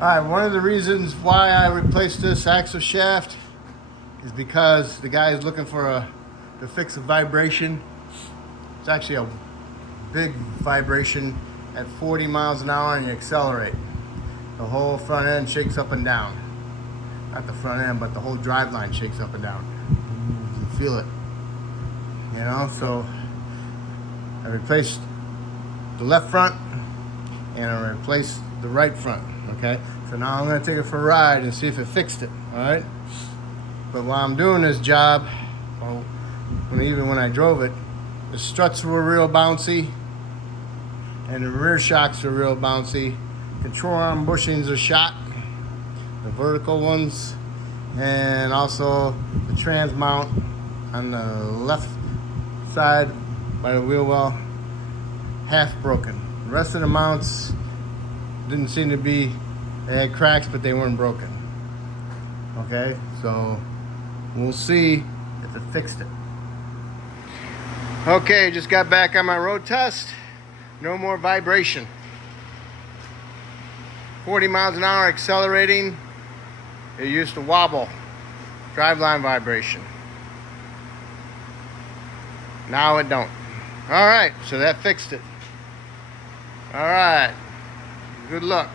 Alright, one of the reasons why I replaced this axle shaft is because the guy is looking for to fix a vibration. It's actually a big vibration at 40 miles an hour and you accelerate. The whole front end shakes up and down. Not the front end, but the whole driveline shakes up and down. You feel it. You know, so I replaced the left front and I replaced the right front. Okay, so now I'm going to take it for a ride and see if it fixed it. All right, but while I'm doing this job, well, even when I drove it, the struts were real bouncy and the rear shocks are real bouncy. Control arm bushings are shot, the vertical ones, and also the trans mount on the left side by the wheel well, half broken. The rest of the mounts didn't seem to be, they had cracks, but they weren't broken. Okay, so we'll see if it fixed it. Okay, just got back on my road test. No more vibration. 40 miles an hour accelerating. It used to wobble. Driveline vibration. Now it don't. All right, so that fixed it. All right. Good luck.